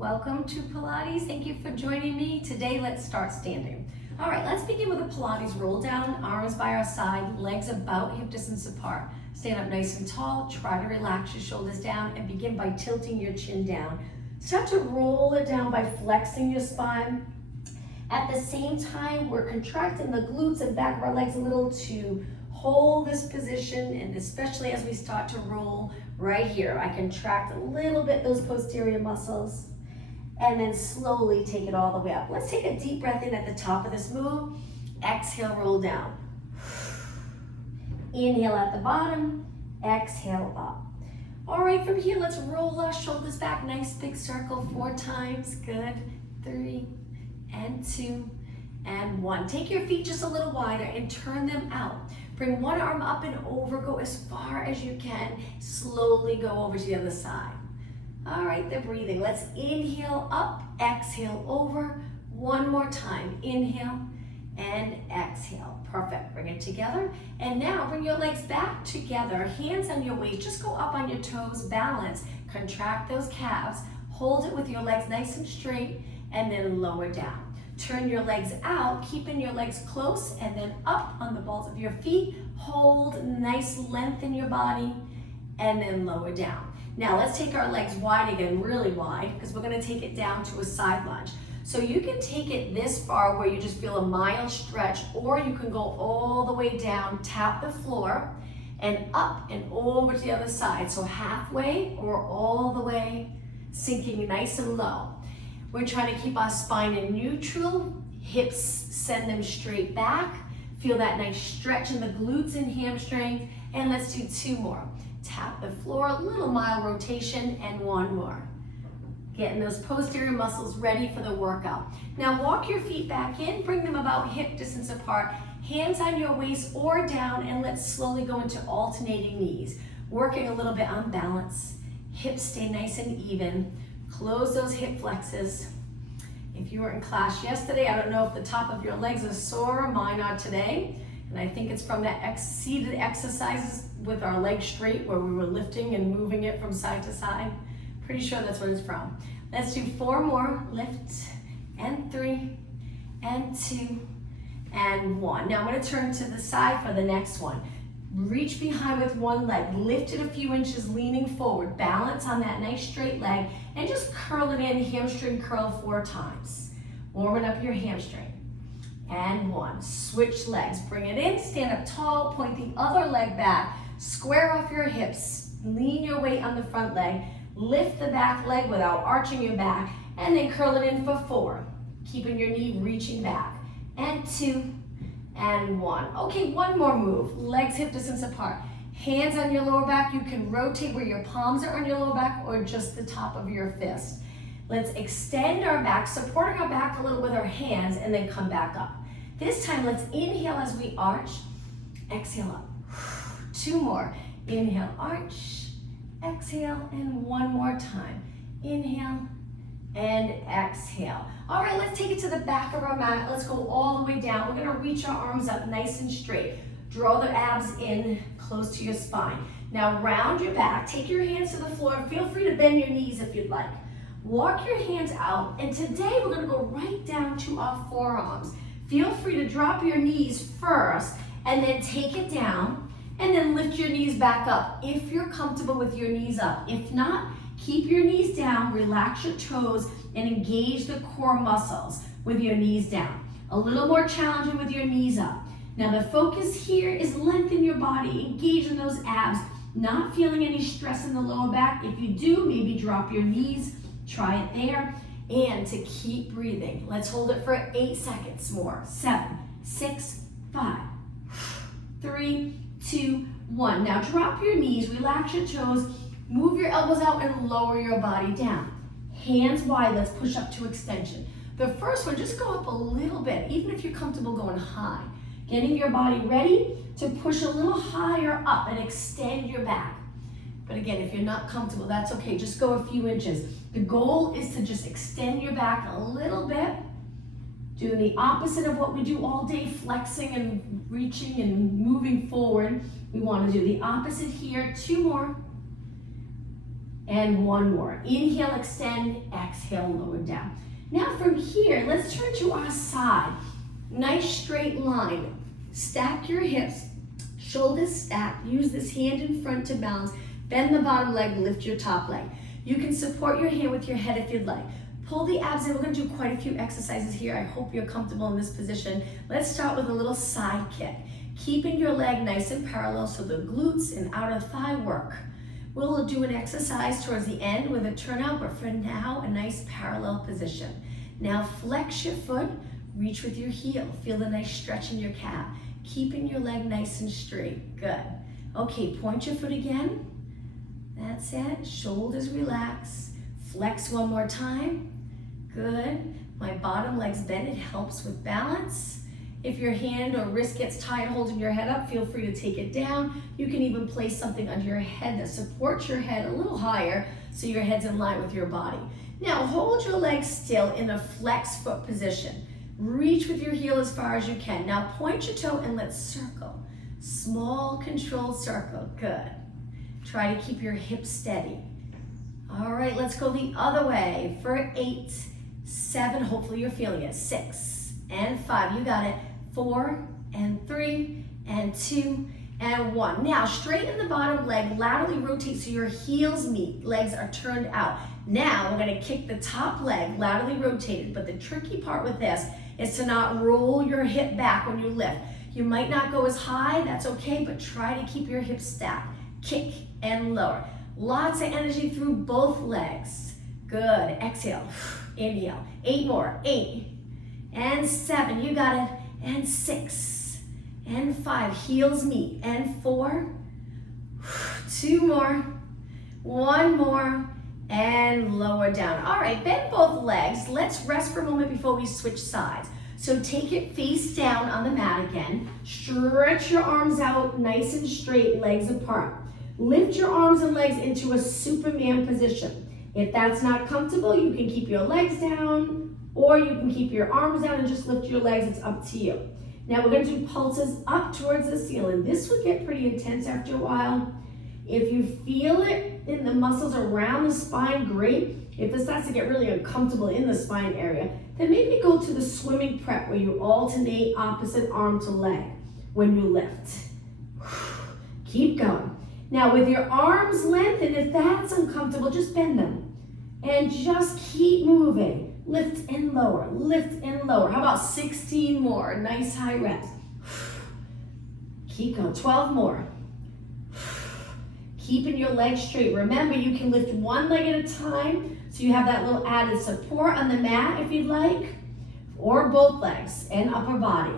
Welcome to Pilates. Thank you for joining me. Today, let's start standing. All right, let's begin with a Pilates roll down, arms by our side, legs about hip distance apart. Stand up nice and tall. Try to relax your shoulders down and begin by tilting your chin down. Start to roll it down by flexing your spine. At the same time, we're contracting the glutes and back of our legs a little to hold this position, and especially as we start to roll right here, I contract a little bit those posterior muscles and then slowly take it all the way up. Let's take a deep breath in at the top of this move. Exhale, roll down. Inhale at the bottom, exhale up. All right, from here, let's roll our shoulders back. Nice big circle 4 times. Good. 3 and 2 and 1. Take your feet just a little wider and turn them out. Bring one arm up and over. Go as far as you can. Slowly go over to the other side. All right, the breathing. Let's inhale up, exhale over. One more time. Inhale and exhale. Perfect. Bring it together. And now bring your legs back together. Hands on your waist. Just go up on your toes. Balance. Contract those calves. Hold it with your legs nice and straight and then lower down. Turn your legs out, keeping your legs close and then up on the balls of your feet. Hold nice length in your body and then lower down. Now let's take our legs wide again, really wide, because we're going to take it down to a side lunge. So you can take it this far where you just feel a mild stretch, or you can go all the way down, tap the floor, and up and over to the other side. So halfway or all the way, sinking nice and low. We're trying to keep our spine in neutral, hips send them straight back. Feel that nice stretch in the glutes and hamstrings. And let's do 2 more. Tap the floor, a little mild rotation, and 1 more. Getting those posterior muscles ready for the workout. Now walk your feet back in, bring them about hip distance apart, hands on your waist or down, and let's slowly go into alternating knees. Working a little bit on balance. Hips stay nice and even. Close those hip flexes. If you were in class yesterday, I don't know if the top of your legs are sore, mine are today. And I think it's from that seated exercises with our legs straight where we were lifting and moving it from side to side. Pretty sure that's what it's from. Let's do 4 more. Lift and 3 and 2 and 1. Now I'm going to turn to the side for the next one. Reach behind with one leg, lift it a few inches, leaning forward. Balance on that nice straight leg and just curl it in, hamstring curl 4 times. Warming up your hamstring. And 1. Switch legs. Bring it in, stand up tall, point the other leg back, square off your hips, lean your weight on the front leg, lift the back leg without arching your back, and then curl it in for 4. Keeping your knee reaching back. And 2. And 1. Okay, 1 more move. Legs hip distance apart. Hands on your lower back. You can rotate where your palms are on your lower back or just the top of your fist. Let's extend our back, supporting our back a little with our hands, and then come back up. This time, let's inhale as we arch. Exhale up. 2 more. Inhale, arch. Exhale, and 1 more time. Inhale and exhale. All right, let's take it to the back of our mat. Let's go all the way down. We're gonna reach our arms up nice and straight. Draw the abs in close to your spine. Now round your back, take your hands to the floor. Feel free to bend your knees if you'd like. Walk your hands out, and today we're gonna go right down to our forearms. Feel free to drop your knees first, and then take it down, and then lift your knees back up if you're comfortable with your knees up. If not, keep your knees down, relax your toes, and engage the core muscles with your knees down. A little more challenging with your knees up. Now the focus here is lengthen your body, engage in those abs, not feeling any stress in the lower back. If you do, maybe drop your knees, try it there, and to keep breathing. Let's hold it for 8 seconds more. 7, 6, 5, 3, 2, 1. Now drop your knees, relax your toes, move your elbows out and lower your body down. Hands wide, let's push up to extension. The first one, just go up a little bit, even if you're comfortable going high. Getting your body ready to push a little higher up and extend your back. But again, if you're not comfortable, that's okay. Just go a few inches. The goal is to just extend your back a little bit. Doing the opposite of what we do all day, flexing and reaching and moving forward. We want to do the opposite here. 2 more. and one more. Inhale, extend, exhale, lower down. Now from here, let's turn to our side. Nice straight line. Stack your hips, shoulders stacked. Use this hand in front to balance. Bend the bottom leg, lift your top leg. You can support your hand with your head if you'd like. Pull the abs in. We're going to do quite a few exercises here. I hope you're comfortable in this position. Let's start with a little side kick. Keeping your leg nice and parallel so the glutes and outer thigh work. We'll do an exercise towards the end with a turnout, but for now, a nice parallel position. Now flex your foot, reach with your heel. Feel the nice stretch in your calf. Keeping your leg nice and straight. Good. Okay, point your foot again. That's it. Shoulders relax. Flex one more time. Good. My bottom leg's bent. It helps with balance. If your hand or wrist gets tired holding your head up, feel free to take it down. You can even place something under your head that supports your head a little higher so your head's in line with your body. Now hold your legs still in a flex foot position. Reach with your heel as far as you can. Now point your toe and let's circle. Small controlled circle. Good. Try to keep your hips steady. All right, let's go the other way for 8, 7, hopefully you're feeling it, 6 and 5, you got it, 4 and 3 and 2 and 1. Now straighten the bottom leg, laterally rotate so your heels meet, legs are turned out. Now we're gonna kick the top leg, laterally rotated, but the tricky part with this is to not roll your hip back when you lift. You might not go as high, that's okay, but try to keep your hips stacked. Kick and lower. Lots of energy through both legs. Good, exhale, inhale. 8 more, 8 and 7, you got it, and 6 and 5, heels meet, and 4, 2 more, 1 more, and lower down. All right, bend both legs. Let's rest for a moment before we switch sides. So take it face down on the mat again. Stretch your arms out nice and straight, legs apart. Lift your arms and legs into a Superman position. If that's not comfortable, you can keep your legs down, or you can keep your arms down and just lift your legs. It's up to you. Now we're going to do pulses up towards the ceiling. This will get pretty intense after a while. If you feel it in the muscles around the spine, great. If it starts to get really uncomfortable in the spine area, then maybe go to the swimming prep where you alternate opposite arm to leg when you lift. Keep going. Now with your arms lengthened, if that's uncomfortable, just bend them and just keep moving. Lift and lower, lift and lower. How about 16 more? Nice high reps. Keep going, 12 more. Keeping your legs straight. Remember, you can lift one leg at a time, so you have that little added support on the mat if you'd like, or both legs and upper body.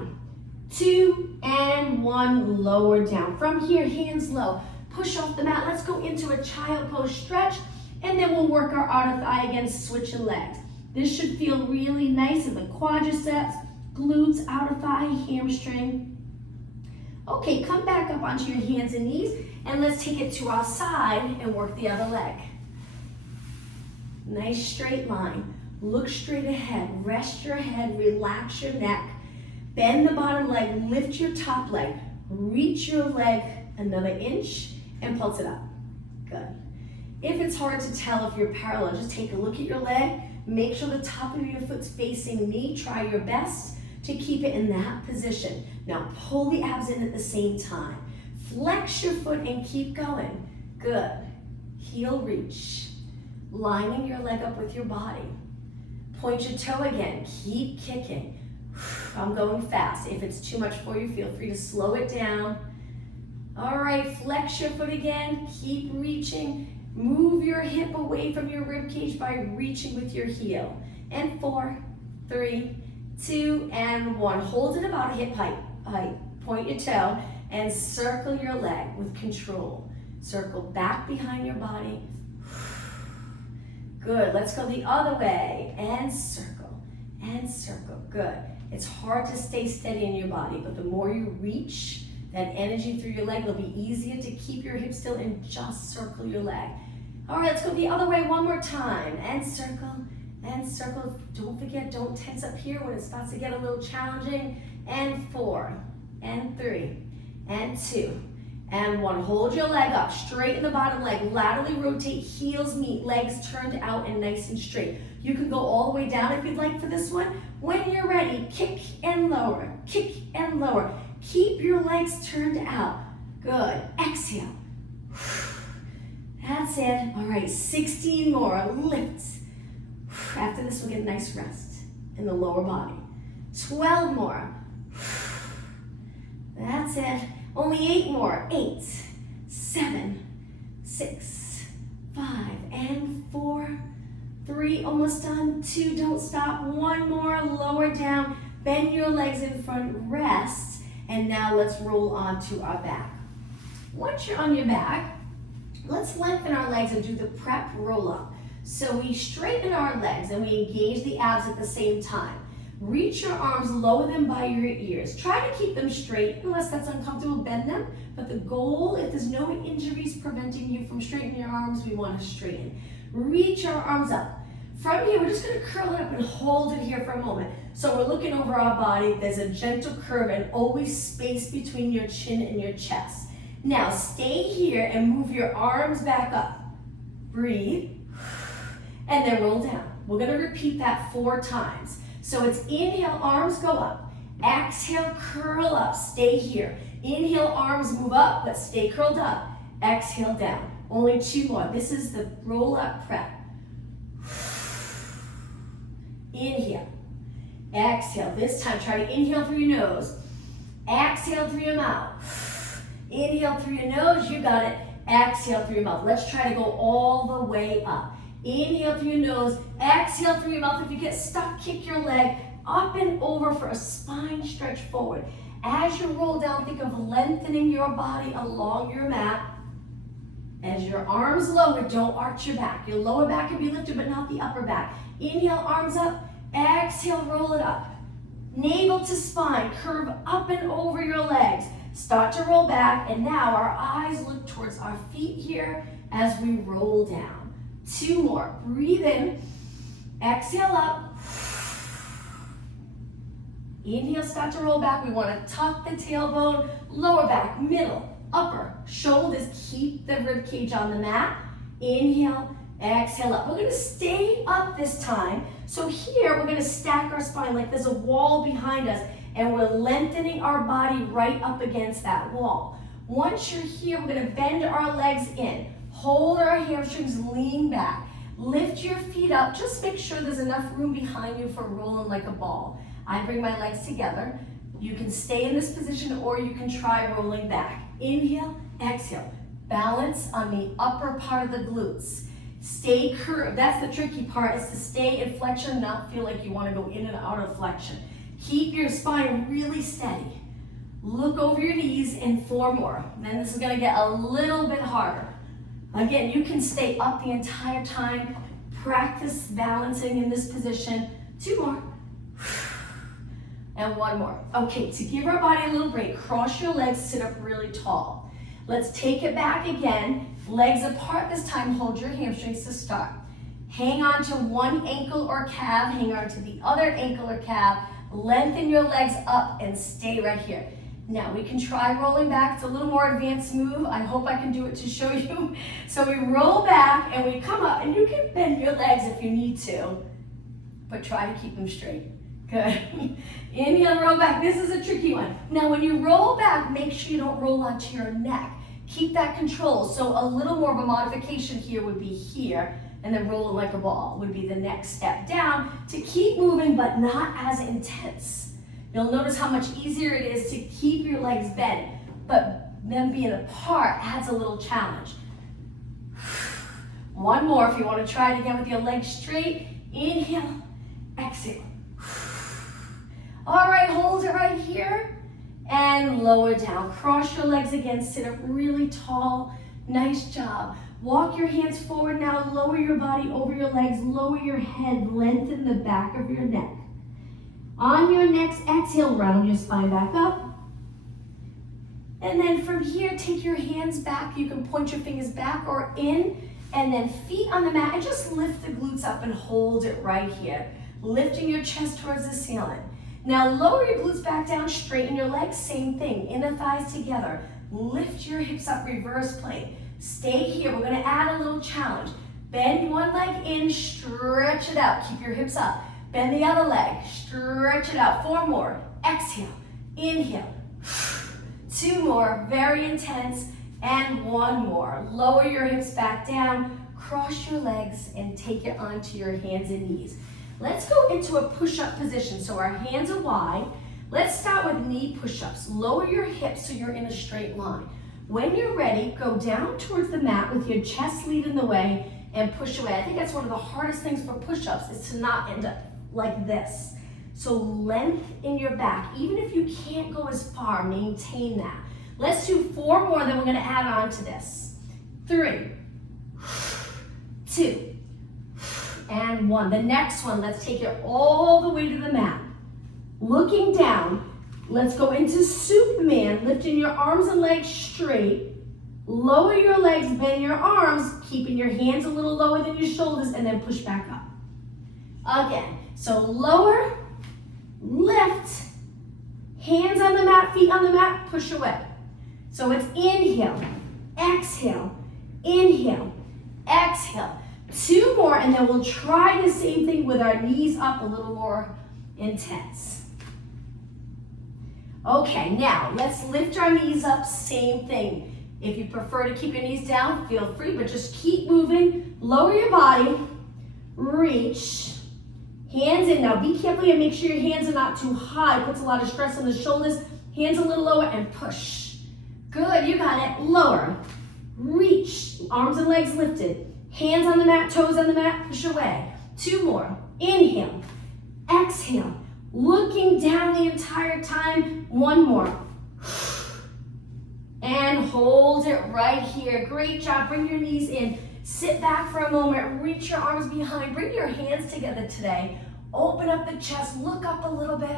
2 and 1, lower down. From here, hands low. Push off the mat. Let's go into a child pose stretch, and then we'll work our outer thigh again, switching legs. This should feel really nice in the quadriceps, glutes, outer thigh, hamstring. Okay, come back up onto your hands and knees, and let's take it to our side and work the other leg. Nice straight line. Look straight ahead. Rest your head, relax your neck. Bend the bottom leg, lift your top leg. Reach your leg another inch and pulse it up. Good. If it's hard to tell if you're parallel, just take a look at your leg. Make sure the top of your foot's facing me. Try your best to keep it in that position. Now pull the abs in at the same time. Flex your foot and keep going. Good. Heel reach. Lining your leg up with your body. Point your toe again. Keep kicking. I'm going fast. If it's too much for you, feel free to slow it down. All right, flex your foot again. Keep reaching. Move your hip away from your rib cage by reaching with your heel. And 4, 3, 2, and 1. Hold it about hip height. Point your toe and circle your leg with control. Circle back behind your body. Good. Let's go the other way. And circle. And circle. Good. It's hard to stay steady in your body, but the more you reach that energy through your leg, it'll be easier to keep your hips still and just circle your leg. All right, let's go the other way one more time. And circle, and circle. Don't forget, don't tense up here when it starts to get a little challenging. And 4, and 3, and 2, and 1. Hold your leg up, straighten the bottom leg, laterally rotate, heels meet, legs turned out and nice and straight. You can go all the way down if you'd like for this one. When you're ready, kick and lower, kick and lower. Keep your legs turned out. Good. Exhale. That's it. All right, 16 more. Lift. After this, we'll get a nice rest in the lower body. 12 more. That's it. Only 8 more. 8, 7, 6, 5, and 4, 3, almost done. 2, don't stop. 1 more, lower down. Bend your legs in front, rest. And now let's roll onto our back. Once you're on your back, let's lengthen our legs and do the prep roll up. So we straighten our legs and we engage the abs at the same time. Reach your arms, lower them by your ears. Try to keep them straight, unless that's uncomfortable, bend them. But the goal, if there's no injuries preventing you from straightening your arms, we want to straighten. Reach our arms up. From here, we're just going to curl it up and hold it here for a moment. So we're looking over our body. There's a gentle curve and always space between your chin and your chest. Now stay here and move your arms back up. Breathe. And then roll down. We're going to repeat that 4 times. So it's inhale, arms go up. Exhale, curl up. Stay here. Inhale, arms move up, but stay curled up. Exhale, down. Only 2 more. This is the roll up prep. Inhale. Exhale. This time, try to inhale through your nose. Exhale through your mouth. Inhale through your nose. You got it. Exhale through your mouth. Let's try to go all the way up. Inhale through your nose, exhale through your mouth. If you get stuck, kick your leg up and over for a spine stretch forward. As you roll down, think of lengthening your body along your mat. As your arms lower, don't arch your back. Your lower back can be lifted, but not the upper back. Inhale, arms up. Exhale, roll it up. Navel to spine, curve up and over your legs. Start to roll back, and now our eyes look towards our feet here as we roll down. 2 more. Breathe in. Exhale up. Inhale, start to roll back. We want to tuck the tailbone, lower back, middle, upper, shoulders. Keep the rib cage on the mat. Inhale, exhale up. We're going to stay up this time. So here, we're going to stack our spine like there's a wall behind us, and we're lengthening our body right up against that wall. Once you're here, we're going to bend our legs in. Hold our hamstrings, lean back. Lift your feet up. Just make sure there's enough room behind you for rolling like a ball. I bring my legs together. You can stay in this position or you can try rolling back. Inhale, exhale. Balance on the upper part of the glutes. Stay curved. That's the tricky part, is to stay in flexion, not feel like you want to go in and out of flexion. Keep your spine really steady. Look over your knees in 4 more. Then this is going to get a little bit harder. Again, you can stay up the entire time. Practice balancing in this position. 2 more. And 1 more. Okay, to give our body a little break, cross your legs, sit up really tall. Let's take it back again. Legs apart this time. Hold your hamstrings to start. Hang on to one ankle or calf. Hang on to the other ankle or calf. Lengthen your legs up and stay right here. Now we can try rolling back. It's a little more advanced move. I hope I can do it to show you. So we roll back and we come up, and you can bend your legs if you need to, but try to keep them straight. Good. Inhale, roll back. This is a tricky one. Now when you roll back, make sure you don't roll onto your neck. Keep that control. So a little more of a modification here would be here, and then rolling like a ball would be the next step down to keep moving, but not as intense. You'll notice how much easier it is to keep your legs bent, but them being apart adds a little challenge. 1 more if you want to try it again with your legs straight. Inhale, exhale. All right, hold it right here and lower down. Cross your legs again, sit up really tall. Nice job. Walk your hands forward now, lower your body over your legs, lower your head, lengthen the back of your neck. On your next exhale, round your spine back up. And then from here, take your hands back. You can point your fingers back or in, and then feet on the mat, and just lift the glutes up and hold it right here. Lifting your chest towards the ceiling. Now lower your glutes back down, straighten your legs, same thing. Inner thighs together. Lift your hips up, reverse plank. Stay here. We're gonna add a little challenge. Bend one leg in, stretch it out. Keep your hips up. Bend the other leg, stretch it out. 4 more. Exhale, inhale. 2 more, very intense. And 1 more. Lower your hips back down, cross your legs, and take it onto your hands and knees. Let's go into a push-up position. So our hands are wide. Let's start with knee push-ups. Lower your hips so you're in a straight line. When you're ready, go down towards the mat with your chest leading the way and push away. I think that's one of the hardest things for push-ups is to not end up like this. So length in your back. Even if you can't go as far, maintain that. Let's do 4 more, then we're gonna add on to this. 3, 2, and 1. The next one, let's take it all the way to the mat. Looking down, let's go into Superman, lifting your arms and legs straight. Lower your legs, bend your arms, keeping your hands a little lower than your shoulders, and then push back up. Again, so lower, lift, hands on the mat, feet on the mat, push away. So it's inhale, exhale, inhale, exhale. 2 more, and then we'll try the same thing with our knees up, a little more intense. Okay, now let's lift our knees up, same thing. If you prefer to keep your knees down, feel free, but just keep moving. Lower your body, reach, hands in. Now be careful and make sure your hands are not too high. Puts a lot of stress on the shoulders. Hands a little lower and push. Good, you got it. Lower, reach, arms and legs lifted. Hands on the mat, toes on the mat, push away. 2 more. Inhale, exhale, looking down the entire time. 1 more. And hold it right here. Great job. Bring your knees in. Sit back for a moment. Reach your arms behind. Bring your hands together today. Open up the chest. Look up a little bit.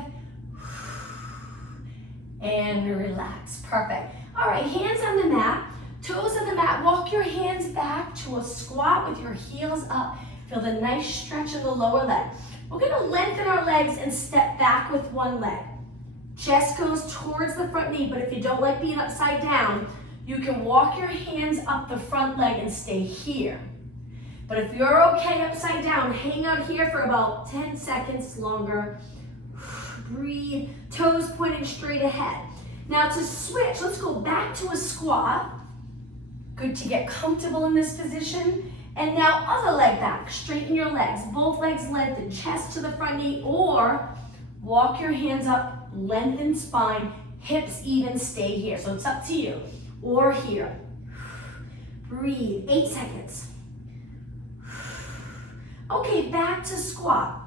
And relax. Perfect. All right, hands on the mat. Toes on the mat. Walk your hands back to a squat with your heels up. Feel the nice stretch in the lower leg. We're going to lengthen our legs and step back with one leg. Chest goes towards the front knee, but if you don't like being upside down, you can walk your hands up the front leg and stay here. But if you're okay upside down, hang out here for about 10 seconds longer. Breathe, toes pointing straight ahead. Now to switch, let's go back to a squat. Good to get comfortable in this position. And now other leg back, straighten your legs. Both legs lengthen, chest to the front knee, or walk your hands up, lengthen spine, hips even, stay here. So it's up to you. Or here. Breathe, 8 seconds. Okay, back to squat.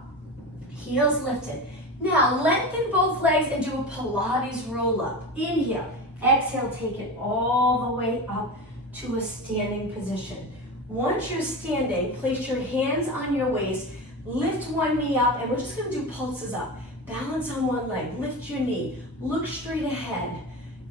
Heels lifted. Now lengthen both legs and do a Pilates roll up. Inhale, exhale, take it all the way up to a standing position. Once you're standing, place your hands on your waist, lift one knee up, and we're just gonna do pulses up. Balance on one leg, lift your knee, look straight ahead.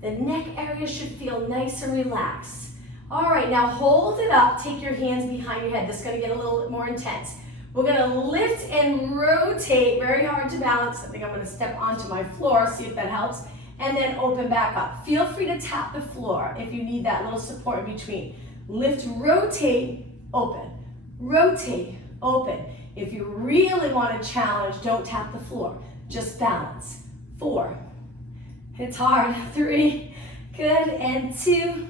The neck area should feel nice and relaxed. All right, now hold it up, take your hands behind your head. This is gonna get a little bit more intense. We're gonna lift and rotate, very hard to balance. I think I'm gonna step onto my floor, see if that helps, and then open back up. Feel free to tap the floor if you need that little support in between. Lift, rotate, open. Rotate, open. If you really want to challenge, don't tap the floor. Just balance. 4. It's hard. 3. Good. And 2.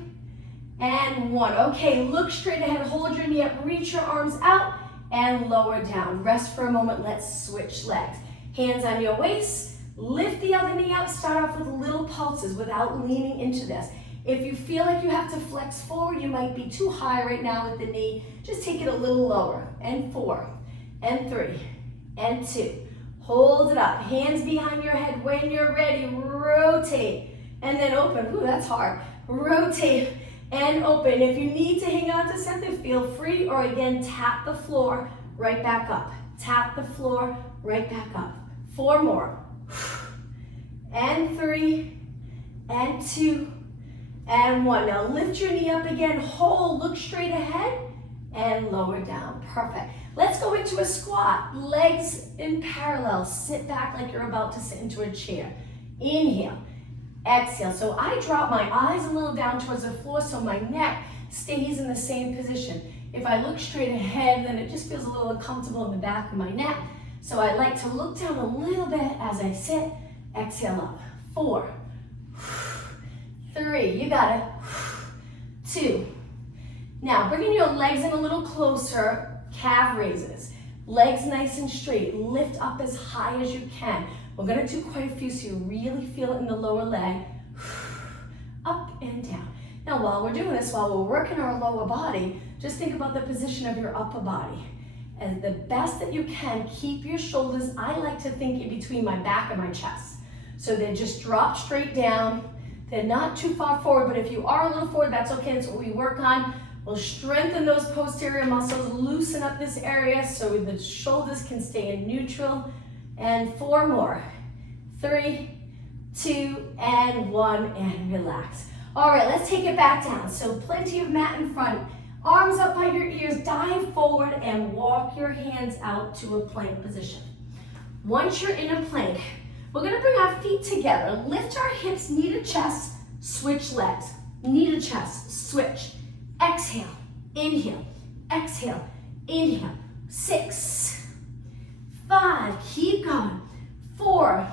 And 1. Okay, look straight ahead. Hold your knee up. Reach your arms out and lower down. Rest for a moment. Let's switch legs. Hands on your waist. Lift the other knee up. Start off with little pulses without leaning into this. If you feel like you have to flex forward, you might be too high right now with the knee. Just take it a little lower. And 4, and 3, and 2. Hold it up. Hands behind your head. When you're ready, rotate. And then open. Ooh, that's hard. Rotate and open. If you need to hang on to something, feel free. Or again, tap the floor, right back up. Tap the floor, right back up. 4 more. And 3, and 2, and 1. Now lift your knee up again, hold, look straight ahead, and lower down. Perfect. Let's go into a squat. Legs in parallel. Sit back like you're about to sit into a chair. Inhale, exhale. So I drop my eyes a little down towards the floor so my neck stays in the same position. If I look straight ahead, then it just feels a little uncomfortable in the back of my neck. So I like to look down a little bit as I sit. Exhale up. 4, 3, you got it. 2. Now bringing your legs in a little closer, calf raises. Legs nice and straight. Lift up as high as you can. We're gonna do quite a few so you really feel it in the lower leg. Up and down. Now while we're doing this, while we're working our lower body, just think about the position of your upper body. As the best that you can, keep your shoulders, I like to think, in between my back and my chest. So they just drop straight down. They're not too far forward, but if you are a little forward, that's okay. That's what we work on. We'll strengthen those posterior muscles, loosen up this area so the shoulders can stay in neutral. And 4 more. 3, 2, and 1, and relax. All right, let's take it back down. So plenty of mat in front. Arms up by your ears, dive forward and walk your hands out to a plank position. Once you're in a plank, we're gonna bring our feet together, lift our hips, knee to chest, switch legs. Knee to chest, switch. Exhale, inhale, exhale, inhale. 6, 5, keep going. 4,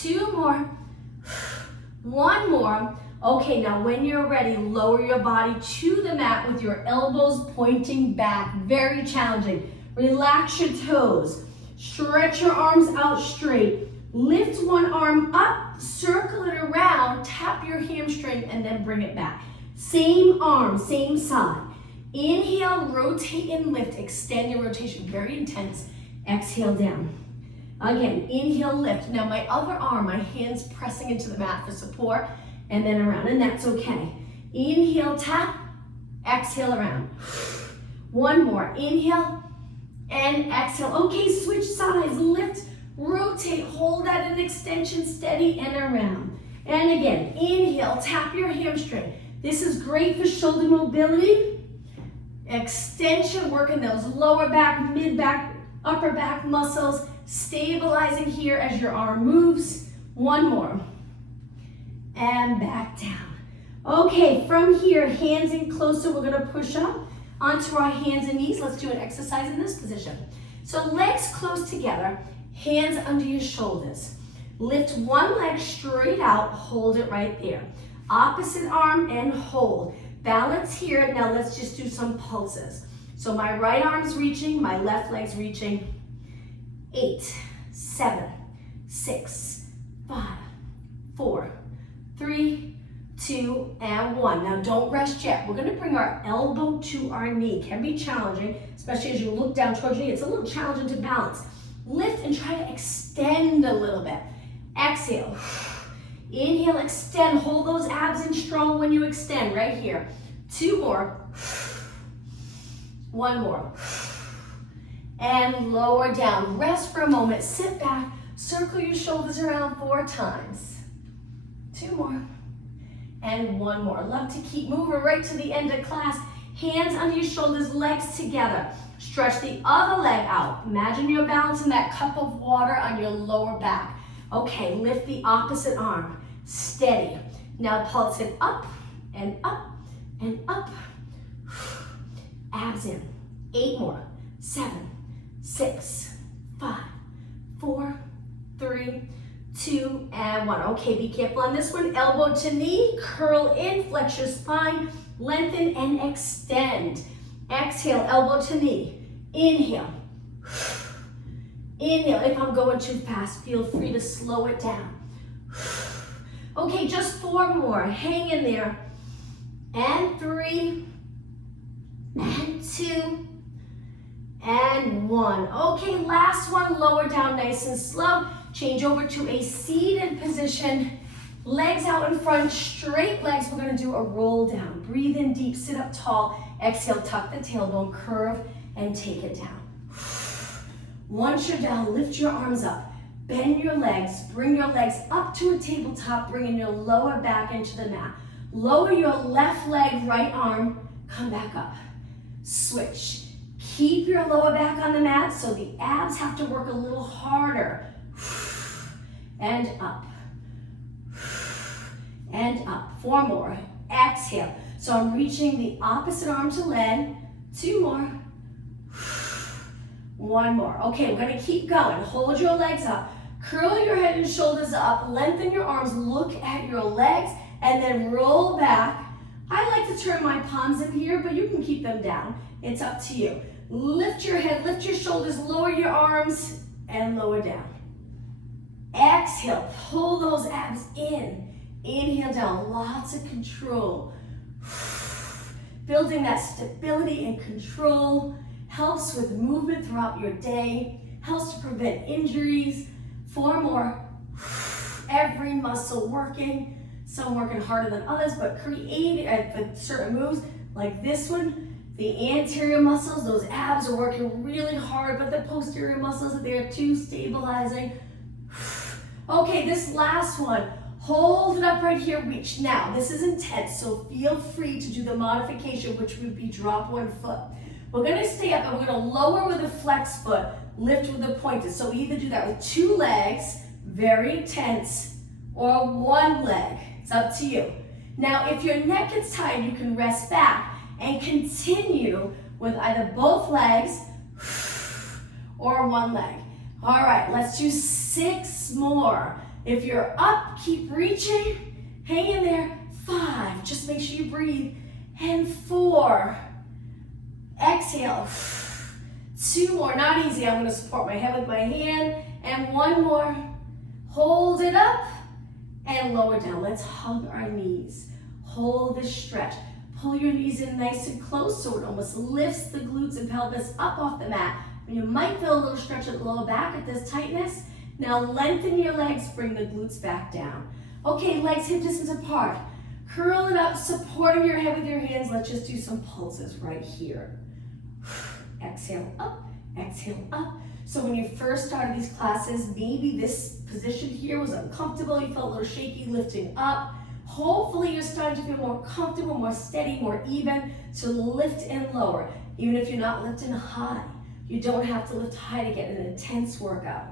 2 more, 1 more. Okay, now when you're ready, lower your body to the mat with your elbows pointing back. Very challenging. Relax your toes. Stretch your arms out straight. Lift one arm up, circle it around, tap your hamstring, and then bring it back. Same arm, same side. Inhale, rotate and lift. Extend your rotation, very intense. Exhale down. Again, inhale, lift. Now my other arm, my hands pressing into the mat for support, and then around, and that's okay. Inhale, tap, exhale around. 1 more, inhale, and exhale. Okay, switch sides, lift, rotate, hold at an extension, steady, and around. And again, inhale, tap your hamstring. This is great for shoulder mobility. Extension, working those lower back, mid back, upper back muscles, stabilizing here as your arm moves. 1 more. And back down. Okay, from here, hands in closer, we're gonna push up onto our hands and knees. Let's do an exercise in this position. So legs close together, hands under your shoulders. Lift one leg straight out, hold it right there. Opposite arm and hold. Balance here. Now let's just do some pulses. So my right arm's reaching, my left leg's reaching. 8, 7, 6, 5, 4, 3, 2, and 1. Now don't rest yet. We're gonna bring our elbow to our knee. Can be challenging, especially as you look down towards your knee. It's a little challenging to balance. Lift and try to extend a little bit. Exhale. Inhale, extend. Hold those abs in strong when you extend, right here. 2 more. 1 more. And lower down. Rest for a moment. Sit back. Circle your shoulders around 4 times. 2 more. And 1 more. Love to keep moving right to the end of class. Hands under your shoulders, legs together. Stretch the other leg out. Imagine you're balancing that cup of water on your lower back. Okay, lift the opposite arm. Steady. Now pulse it up and up and up. Abs in. 8 more. 7, 6, 5, 4, 3, 2, and 1. Okay, be careful on this one. Elbow to knee, curl in, flex your spine, lengthen and extend. Exhale, elbow to knee. Inhale. Inhale. If I'm going too fast, feel free to slow it down. Okay, just 4 more. Hang in there. And 3, and 2, and 1. Okay, last one. Lower down nice and slow. Change over to a seated position. Legs out in front, straight legs. We're gonna do a roll down. Breathe in deep, sit up tall. Exhale, tuck the tailbone, curve, and take it down. Once you're down, lift your arms up. Bend your legs, bring your legs up to a tabletop, bringing your lower back into the mat. Lower your left leg, right arm, come back up. Switch. Keep your lower back on the mat so the abs have to work a little harder. And up. and up. 4 more. Exhale. So I'm reaching the opposite arm to leg. 2 more. 1 more. Okay, we're gonna keep going. Hold your legs up. Curl your head and shoulders up. Lengthen your arms. Look at your legs and then roll back. I like to turn my palms in here, but you can keep them down. It's up to you. Lift your head, lift your shoulders, lower your arms, and lower down. Exhale, pull those abs in. Inhale down, lots of control. Building that stability and control helps with movement throughout your day, helps to prevent injuries. 4 more. Every muscle working. Some working harder than others, but create for certain moves like this one. The anterior muscles, those abs are working really hard, but the posterior muscles, they're too stabilizing. Okay, this last one, hold it up right here, reach. Now, this is intense, so feel free to do the modification, which would be drop 1 foot. We're gonna stay up and we're gonna lower with a flex foot, lift with the pointed. So we either do that with 2 legs, very tense, or 1 leg. It's up to you. Now, if your neck gets tired, you can rest back and continue with either both legs or 1 leg. All right, let's do 6 more. If you're up, keep reaching. Hang in there. 5, just make sure you breathe. And 4, exhale. 2 more, not easy. I'm gonna support my head with my hand. And 1 more. Hold it up and lower down. Let's hug our knees. Hold this stretch. Pull your knees in nice and close so it almost lifts the glutes and pelvis up off the mat. And you might feel a little stretch at the lower back at this tightness. Now lengthen your legs, bring the glutes back down. Okay, legs hip distance apart. Curl it up, supporting your head with your hands. Let's just do some pulses right here. Exhale up, exhale up. So when you first started these classes, maybe this position here was uncomfortable, you felt a little shaky lifting up. Hopefully you're starting to feel more comfortable, more steady, more even to lift and lower. Even if you're not lifting high, you don't have to lift high to get an intense workout.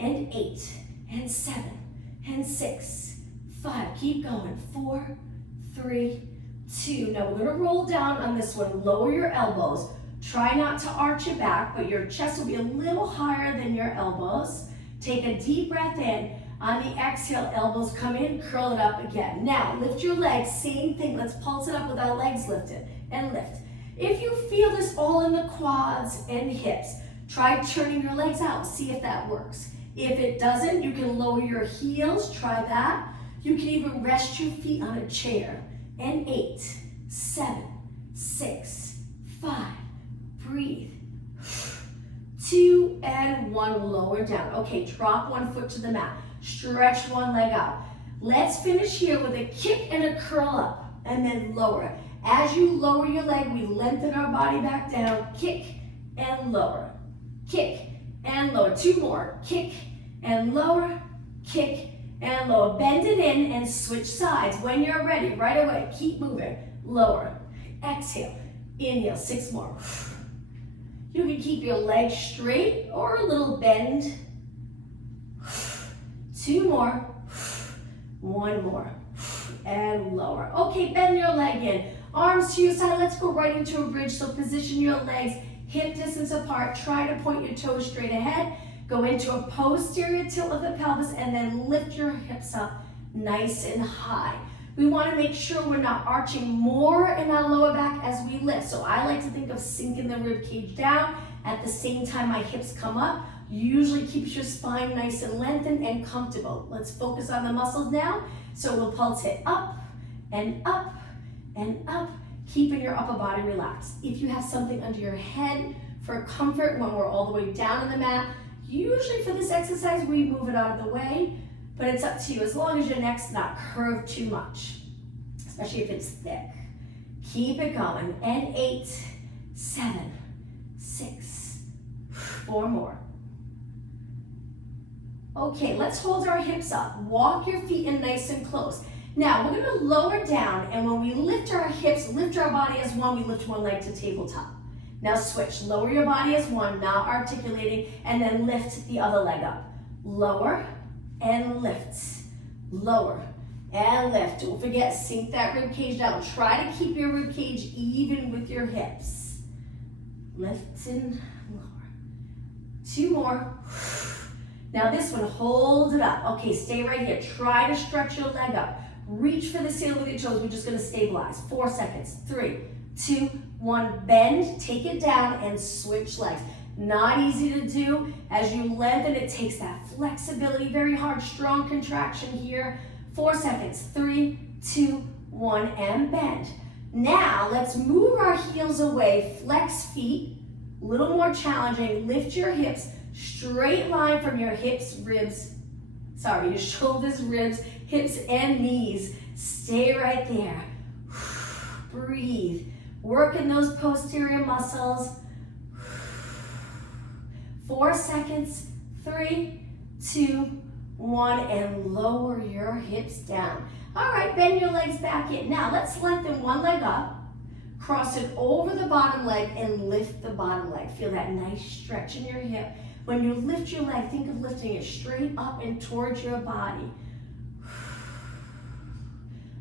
And 8, and 7, and 6, 5, keep going. 4, 3, 2. Now we're gonna roll down on this one, lower your elbows. Try not to arch your back, but your chest will be a little higher than your elbows. Take a deep breath in. On the exhale, elbows come in, curl it up again. Now, lift your legs, same thing. Let's pulse it up with our legs lifted, and lift. If you feel this all in the quads and hips, try turning your legs out, see if that works. If it doesn't, you can lower your heels, try that. You can even rest your feet on a chair. And 8, 7, 6, 5, breathe. 2 and 1, lower down. Okay, drop 1 foot to the mat. Stretch 1 leg out. Let's finish here with a kick and a curl up, and then lower it. As you lower your leg, we lengthen our body back down. Kick and lower. Kick and lower. 2 more. Kick and lower. Kick and lower. Bend it in and switch sides. When you're ready, right away, keep moving. Lower. Exhale. Inhale. 6 more. You can keep your legs straight or a little bend. 2 more. 1 more. And lower. Okay, bend your leg in. Arms to your side. Let's go right into a bridge. So position your legs hip distance apart. Try to point your toes straight ahead. Go into a posterior tilt of the pelvis and then lift your hips up nice and high. We want to make sure we're not arching more in our lower back as we lift. So I like to think of sinking the rib cage down. At the same time my hips come up. Usually keeps your spine nice and lengthened and comfortable. Let's focus on the muscles now. So we'll pulse it up and up and up, keeping your upper body relaxed. If you have something under your head for comfort when we're all the way down on the mat, usually for this exercise we move it out of the way, but it's up to you as long as your neck's not curved too much, especially if it's thick. Keep it going. And 8, 7, 6, 4 more. Okay, let's hold our hips up. Walk your feet in nice and close. Now, we're gonna lower down, and when we lift our hips, lift our body as one, we lift 1 leg to tabletop. Now switch, lower your body as one, not articulating, and then lift the other leg up. Lower and lift, lower and lift. Don't forget, sink that rib cage down. Try to keep your rib cage even with your hips. Lift and lower. 2 more. Now this one, hold it up. Okay, stay right here. Try to stretch your leg up. Reach for the ceiling with your toes. We're just gonna stabilize. 4 seconds. 3, 2, 1. Bend, take it down, and switch legs. Not easy to do. As you lengthen, it takes that flexibility, very hard, strong contraction here. 4 seconds. 3, 2, 1, and bend. Now, let's move our heels away. Flex feet, a little more challenging. Lift your hips, straight line from your hips, ribs, your shoulders, ribs, hips, and knees. Stay right there. Breathe. Working those posterior muscles. 4 seconds. 3, 2, 1, and lower your hips down. All right, bend your legs back in. Now let's lengthen one leg up, cross it over the bottom leg, and lift the bottom leg. Feel that nice stretch in your hip. When you lift your leg, think of lifting it straight up and towards your body.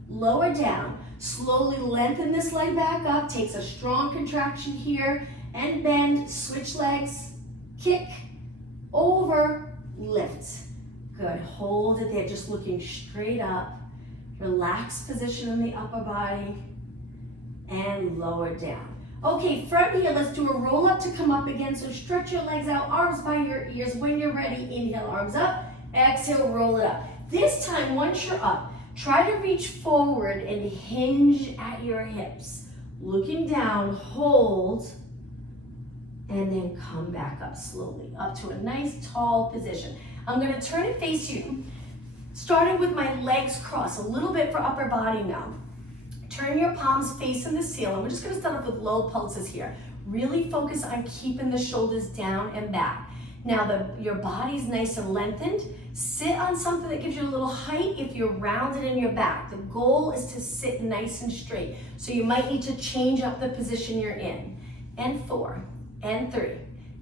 Lower down. Slowly lengthen this leg back up. Takes a strong contraction here. And bend. Switch legs. Kick. Over. Lift. Good. Hold it there. Just looking straight up. Relaxed position in the upper body. And lower down. Okay, from here, let's do a roll up to come up again. So stretch your legs out, arms by your ears. When you're ready, inhale, arms up. Exhale, roll it up. This time, once you're up, try to reach forward and hinge at your hips. Looking down, hold, and then come back up slowly, up to a nice tall position. I'm gonna turn and face you, starting with my legs crossed, a little bit for upper body now. Turn your palms facing the ceiling. We're just gonna start off with low pulses here. Really focus on keeping the shoulders down and back. Now your body's nice and lengthened. Sit on something that gives you a little height if you're rounded in your back. The goal is to sit nice and straight. So you might need to change up the position you're in. And 4, and 3,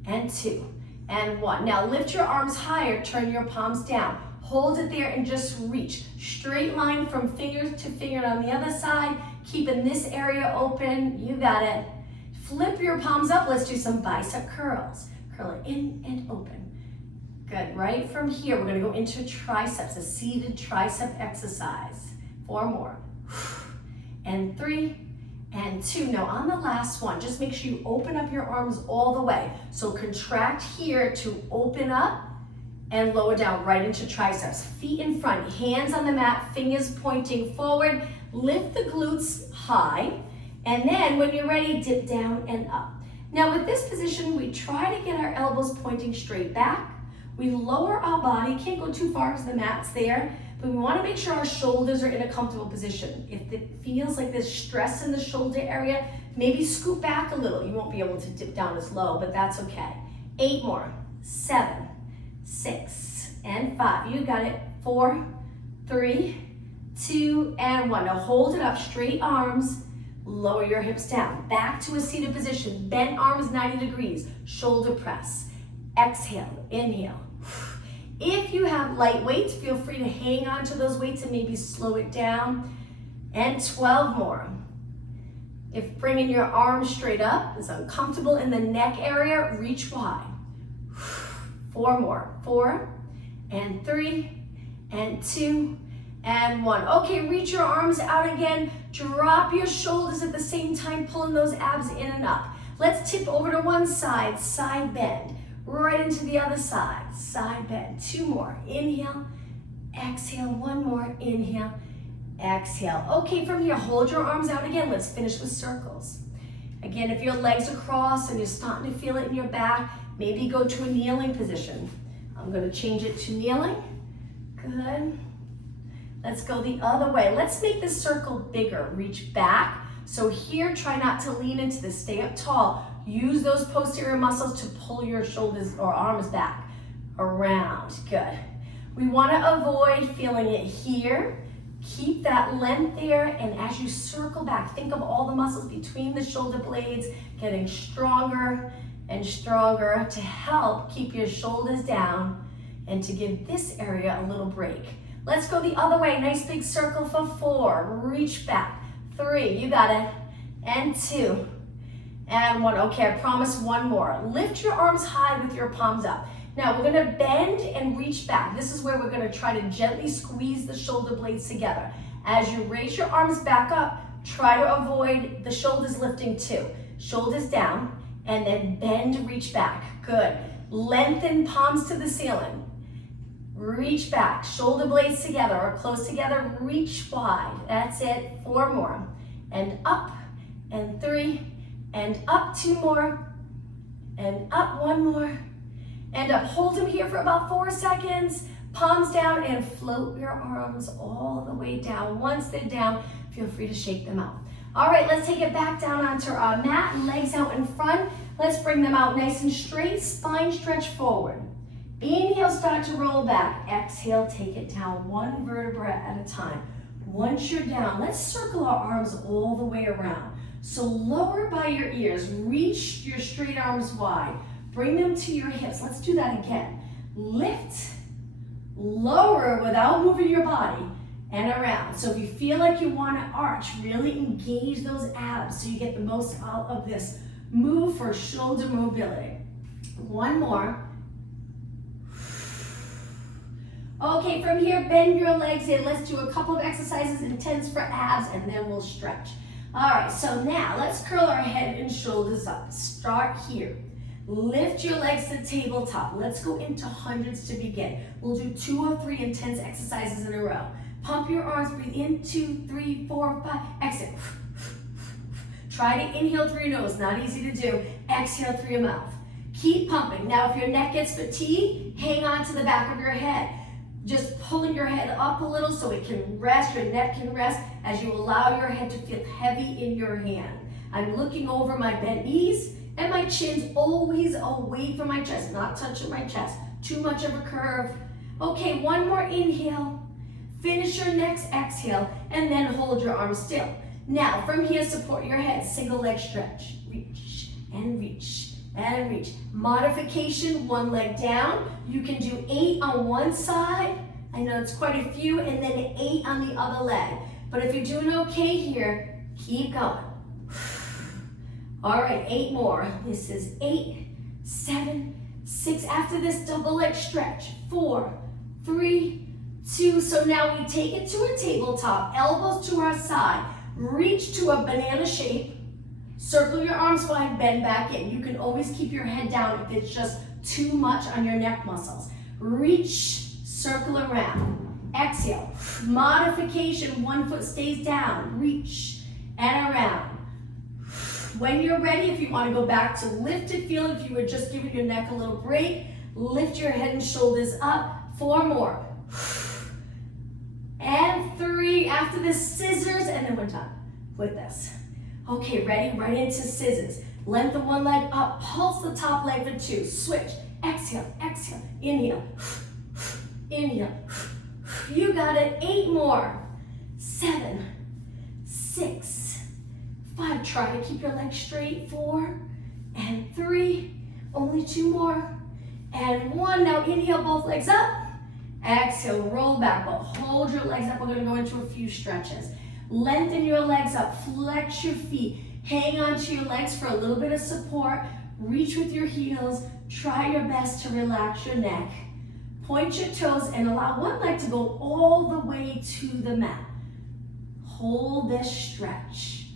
and 2, and 1. Now lift your arms higher, turn your palms down. Hold it there and just reach. Straight line from finger to finger on the other side, keeping this area open. You got it. Flip your palms up. Let's do some bicep curls. Curl it in and open. Good. Right from here, we're going to go into triceps, a seated tricep exercise. 4 more. And 3, and 2. Now on the last one, just make sure you open up your arms all the way. So contract here to open up, and lower down right into triceps. Feet in front, hands on the mat, fingers pointing forward. Lift the glutes high. And then when you're ready, dip down and up. Now with this position, we try to get our elbows pointing straight back. We lower our body, can't go too far because the mat's there, but we wanna make sure our shoulders are in a comfortable position. If it feels like there's stress in the shoulder area, maybe scoot back a little. You won't be able to dip down as low, but that's okay. 8 more, 7, 6, and 5. You got it. 4, 3, 2, and 1. Now hold it up, straight arms, lower your hips down. Back to a seated position. Bend arms 90 degrees. Shoulder press. Exhale, inhale. If you have light weights, feel free to hang on to those weights and maybe slow it down. And 12 more. If bringing your arms straight up is uncomfortable in the neck area, reach wide. 4 more. 4, and 3, and 2, and 1. Okay, reach your arms out again. Drop your shoulders at the same time, pulling those abs in and up. Let's tip over to one side, side bend. Right into the other side, side bend. 2 more. Inhale, exhale. 1 more. Inhale, exhale. Okay, from here, hold your arms out again. Let's finish with circles. Again, if your legs are crossed and you're starting to feel it in your back, maybe go to a kneeling position. I'm going to change it to kneeling. Good. Let's go the other way. Let's make this circle bigger. Reach back. So here, try not to lean into this. Stay up tall. Use those posterior muscles to pull your shoulders or arms back. Around. Good. We want to avoid feeling it here. Keep that length there, and as you circle back, think of all the muscles between the shoulder blades getting stronger and stronger to help keep your shoulders down and to give this area a little break. Let's go the other way. Nice big circle for 4. Reach back. 3, you got it. And 2. And 1. Okay, I promise one more. Lift your arms high with your palms up. Now we're gonna bend and reach back. This is where we're gonna try to gently squeeze the shoulder blades together. As you raise your arms back up, try to avoid the shoulders lifting too. Shoulders down, and then bend, reach back. Good. Lengthen palms to the ceiling. Reach back, shoulder blades together or close together, reach wide. That's it, 4 more. And up, and 3, and up 2 more, and up 1 more, and up. Hold them here for about 4 seconds. Palms down and float your arms all the way down. Once they're down, feel free to shake them out. All right, let's take it back down onto our mat, legs out in front. Let's bring them out nice and straight, spine stretch forward. Inhale, start to roll back. Exhale, take it down 1 vertebra at a time. Once you're down, let's circle our arms all the way around. So lower by your ears, reach your straight arms wide. Bring them to your hips. Let's do that again. Lift, lower without moving your body, and around. So if you feel like you want to arch, really engage those abs so you get the most out of this move for shoulder mobility. 1 more. Okay, from here, bend your legs in. Let's do a couple of exercises intense for abs, and then we'll stretch. All right, so now let's curl our head and shoulders up. Start here. Lift your legs to tabletop. Let's go into hundreds to begin. We'll do 2 or 3 intense exercises in a row. Pump your arms, breathe in, 2, 3, 4, 5, exhale. Try to inhale through your nose, not easy to do. Exhale through your mouth. Keep pumping. Now if your neck gets fatigued, hang on to the back of your head. Just pulling your head up a little so it can rest, your neck can rest as you allow your head to feel heavy in your hand. I'm looking over my bent knees and my chin's always away from my chest, not touching my chest. Too much of a curve. Okay, 1 more inhale. Finish your next exhale and then hold your arms still. Now from here, support your head, single leg stretch. Reach and reach and reach. Modification, 1 leg down. You can do 8 on one side. I know it's quite a few, and then 8 on the other leg. But if you're doing okay here, keep going. All right, 8 more. This is 8, 7, 6. After this double leg stretch, 4, 3, 2. So now we take it to a tabletop, elbows to our side. Reach to a banana shape. Circle your arms wide, bend back in. You can always keep your head down if it's just too much on your neck muscles. Reach, circle around. Exhale. Modification, 1 foot stays down. Reach and around. When you're ready, if you want to go back to lifted feel, if you were just giving your neck a little break, lift your head and shoulders up. 4 more. And 3. After this, scissors, and then we're done with this. Okay, ready? Right into scissors. Lengthen 1 leg up, pulse the top leg for 2. Switch, exhale, exhale, inhale, inhale. You got it, 8 more. 7, 6, 5. Try to keep your legs straight. 4 and 3. Only 2 more. And 1. Now inhale, both legs up. Exhale, roll back, but hold your legs up. We're gonna go into a few stretches. Lengthen your legs up, flex your feet. Hang on to your legs for a little bit of support. Reach with your heels. Try your best to relax your neck. Point your toes and allow 1 leg to go all the way to the mat. Hold this stretch.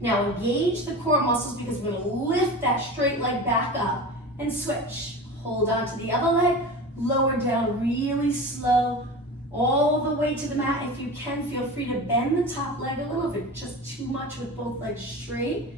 Now engage the core muscles because we're gonna lift that straight leg back up and switch. Hold on to the other leg, lower down really slow, all the way to the mat. If you can, feel free to bend the top leg a little bit, just too much with both legs straight.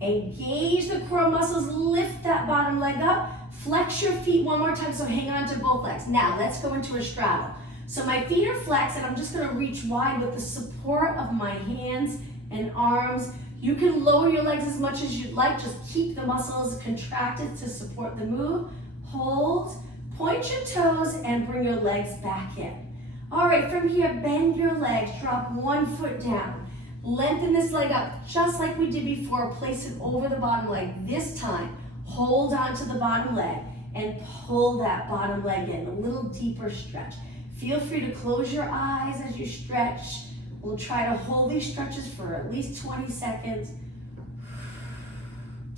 Engage the core muscles, lift that bottom leg up, flex your feet 1 more time, so hang on to both legs. Now, let's go into a straddle. So my feet are flexed, and I'm just gonna reach wide with the support of my hands and arms. You can lower your legs as much as you'd like, just keep the muscles contracted to support the move. Hold. Point your toes and bring your legs back in. All right, from here, bend your legs, drop 1 foot down. Lengthen this leg up, just like we did before. Place it over the bottom leg. This time, hold on to the bottom leg and pull that bottom leg in, a little deeper stretch. Feel free to close your eyes as you stretch. We'll try to hold these stretches for at least 20 seconds.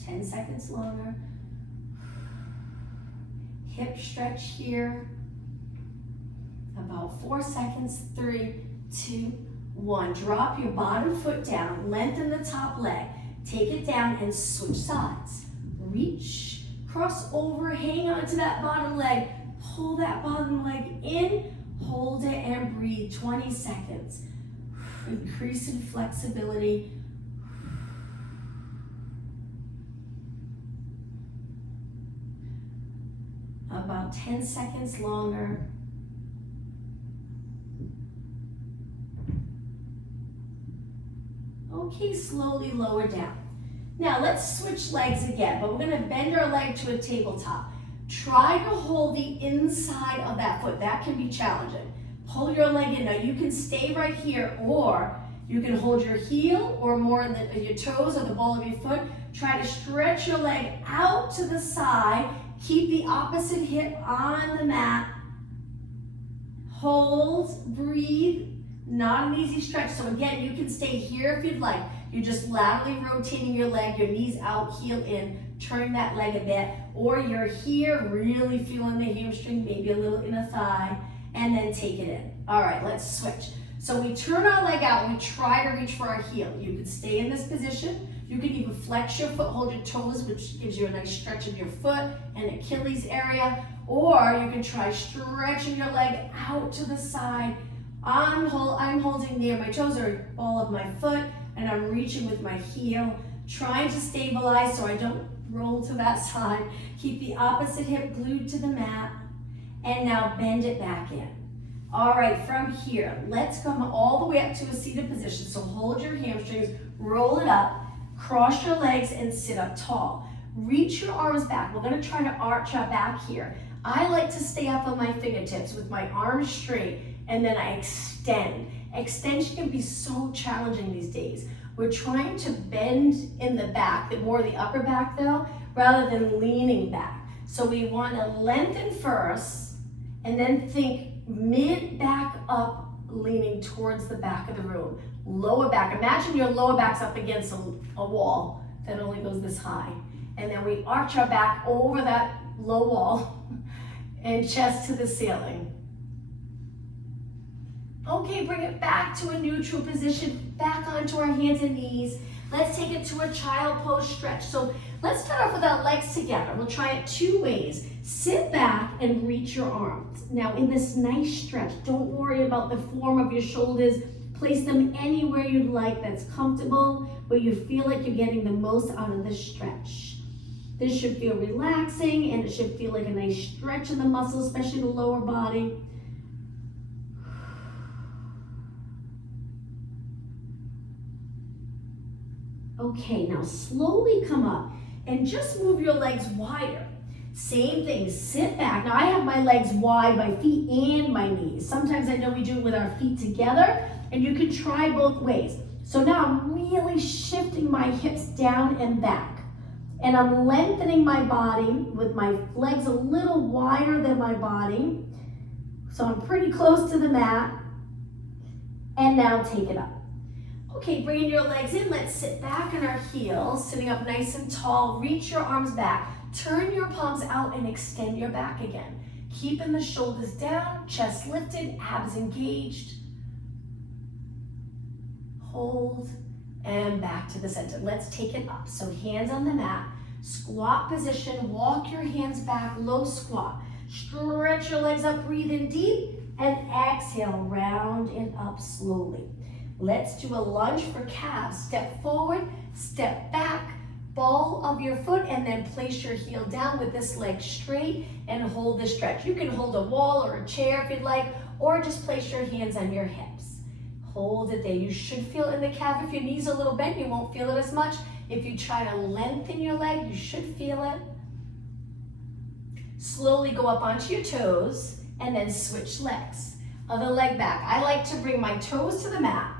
10 seconds longer. Hip stretch here. About 4 seconds. 3, 2, 1. Drop your bottom foot down. Lengthen the top leg. Take it down and switch sides. Reach, cross over, hang on to that bottom leg. Pull that bottom leg in. Hold it and breathe. 20 seconds. Increase in flexibility. About 10 seconds longer. Okay, slowly lower down. Now let's switch legs again, but we're gonna bend our leg to a tabletop. Try to hold the inside of that foot. That can be challenging. Pull your leg in. Now you can stay right here, or you can hold your heel or more in your toes or the ball of your foot. Try to stretch your leg out to the side. Keep the opposite hip on the mat. Hold, breathe. Not an easy stretch. So again, you can stay here if you'd like. You're just laterally rotating your leg, your knees out, heel in, turn that leg a bit. Or you're here, really feeling the hamstring, maybe a little inner thigh, and then take it in. All right, let's switch. So we turn our leg out and we try to reach for our heel. You can stay in this position. You can even flex your foot, hold your toes, which gives you a nice stretch of your foot and Achilles area. Or you can try stretching your leg out to the side. I'm holding near my toes or ball of my foot, and I'm reaching with my heel, trying to stabilize so I don't roll to that side. Keep the opposite hip glued to the mat, and now bend it back in. All right, from here, let's come all the way up to a seated position. So hold your hamstrings, roll it up, cross your legs, and sit up tall. Reach your arms back. We're gonna try to arch our back here. I like to stay up on my fingertips with my arms straight, and then I extend. Extension can be so challenging these days. We're trying to bend in the back, more the upper back though, rather than leaning back. So we want to lengthen first, and then think mid back up, leaning towards the back of the room. Lower back, imagine your lower back's up against a wall that only goes this high. And then we arch our back over that low wall and chest to the ceiling. Okay, bring it back to a neutral position, back onto our hands and knees. Let's take it to a child pose stretch. So let's start off with our legs together. We'll try it 2 ways. Sit back and reach your arms. Now in this nice stretch, don't worry about the form of your shoulders. Place them anywhere you'd like that's comfortable, where you feel like you're getting the most out of this stretch. This should feel relaxing, and it should feel like a nice stretch in the muscles, especially the lower body. Okay, now slowly come up and just move your legs wider. Same thing, sit back. Now I have my legs wide, my feet and my knees. Sometimes I know we do it with our feet together, and you can try both ways. So now I'm really shifting my hips down and back. And I'm lengthening my body with my legs a little wider than my body. So I'm pretty close to the mat. And now take it up. Okay, bringing your legs in, let's sit back on our heels, sitting up nice and tall. Reach your arms back. Turn your palms out and extend your back again. Keeping the shoulders down, chest lifted, abs engaged. Hold, and back to the center. Let's take it up. So hands on the mat, squat position, walk your hands back, low squat. Stretch your legs up, breathe in deep, and exhale, round and up slowly. Let's do a lunge for calves. Step forward, step back, ball of your foot, and then place your heel down with this leg straight and hold the stretch. You can hold a wall or a chair if you'd like, or just place your hands on your hips. Hold it there. You should feel in the calf. If your knee's a little bent, you won't feel it as much. If you try to lengthen your leg, you should feel it. Slowly go up onto your toes and then switch legs. Other leg back. I like to bring my toes to the mat,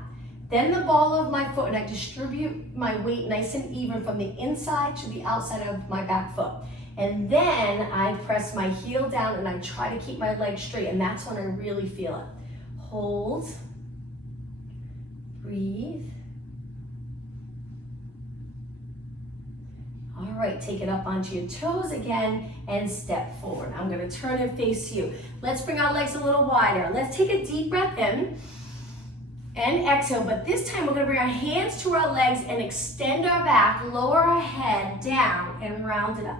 then the ball of my foot, and I distribute my weight nice and even from the inside to the outside of my back foot. And then I press my heel down and I try to keep my legs straight, and that's when I really feel it. Hold, breathe. All right, take it up onto your toes again and step forward. I'm gonna turn and face you. Let's bring our legs a little wider. Let's take a deep breath in and exhale, but this time we're gonna bring our hands to our legs and extend our back, lower our head down and round it up.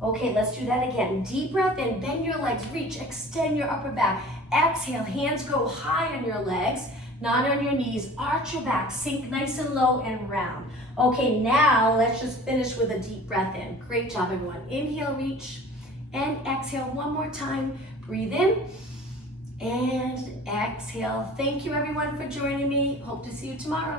Okay, let's do that again. Deep breath in, bend your legs, reach, extend your upper back. Exhale, hands go high on your legs, not on your knees. Arch your back, sink nice and low and round. Okay, now let's just finish with a deep breath in. Great job, everyone. Inhale, reach, and exhale one more time. Breathe in and exhale. Thank you, everyone, for joining me. Hope to see you tomorrow.